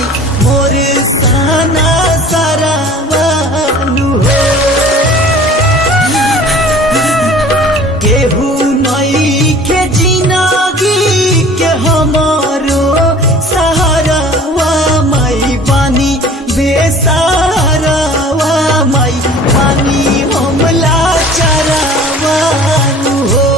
माई मोर साना सारावानु हो। केहू नई के जिंदगी के हमारो सहारावा माई बानी बेसहारावा माई बानी हमला चरावानु हो।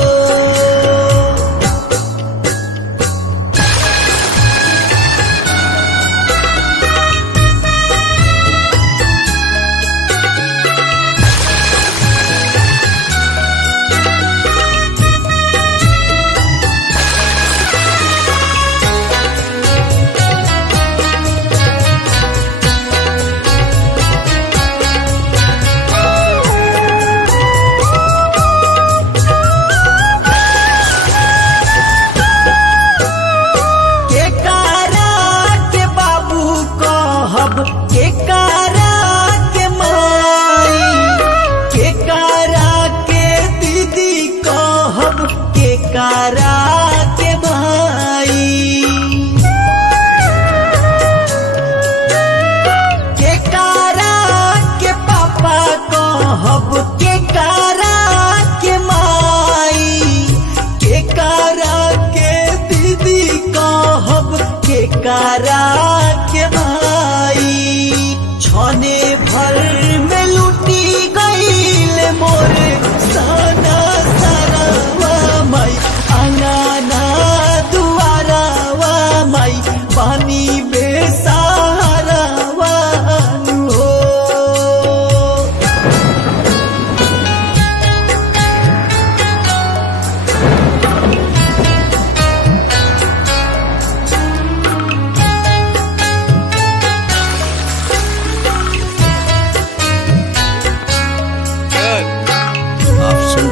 के कारा के माई के कारा के दीदी कहब के कारा के भाई के कारा के पापा कहब के कारा के माई के कारा के दीदी कहब के कारा के भाई। छने भर में लूटी गईल मोर साना सारावा माई अंगना दुआरावा माई पानी बेसहारावा हो।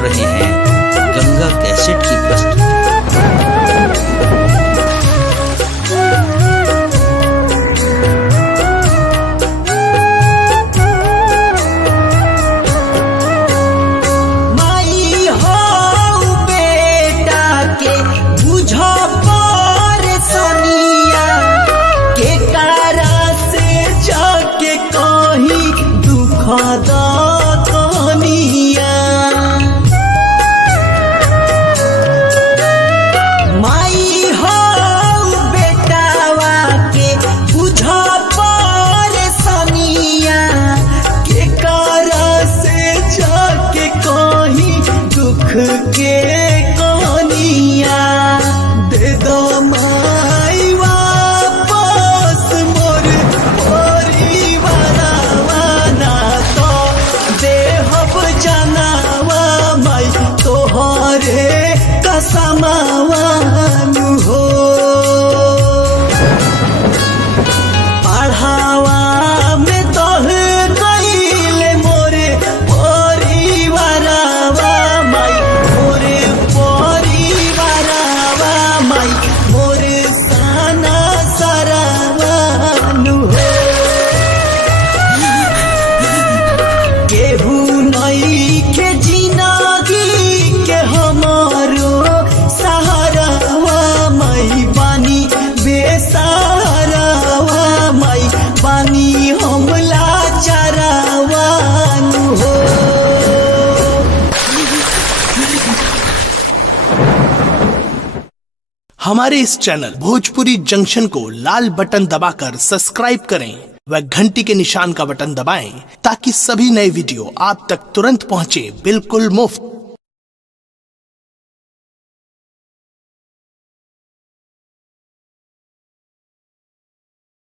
रहे हैं गंगा कैसेट की प्रस्तुति। माई हो बेटा के बुझो परेशानिया के कारा से जाके कहीं दुख दा कहानिया। माई हो बेटावा के बुझा परेशानिया के कारा से जाके कहीं दुख के कहानिया। दे दो माई वापस मोर परिवारवा ना तो देहब जनावा माई तोहरे कसमावानु हो। पढ़ावा में तोह गईल मोरे परिवारवा माई मोरे परिवारवा माई मोरे साना सारावानु हो। केहू नई के जिंदगी के हमारो सहारावा माई बानी बेसहारावा माई बानी हमला चरावानु हो। हमारे इस चैनल भोजपुरी जंक्शन को लाल बटन दबाकर सब्सक्राइब करें व घंटी के निशान का बटन दबाएं ताकि सभी नए वीडियो आप तक तुरंत पहुंचे बिल्कुल मुफ्त।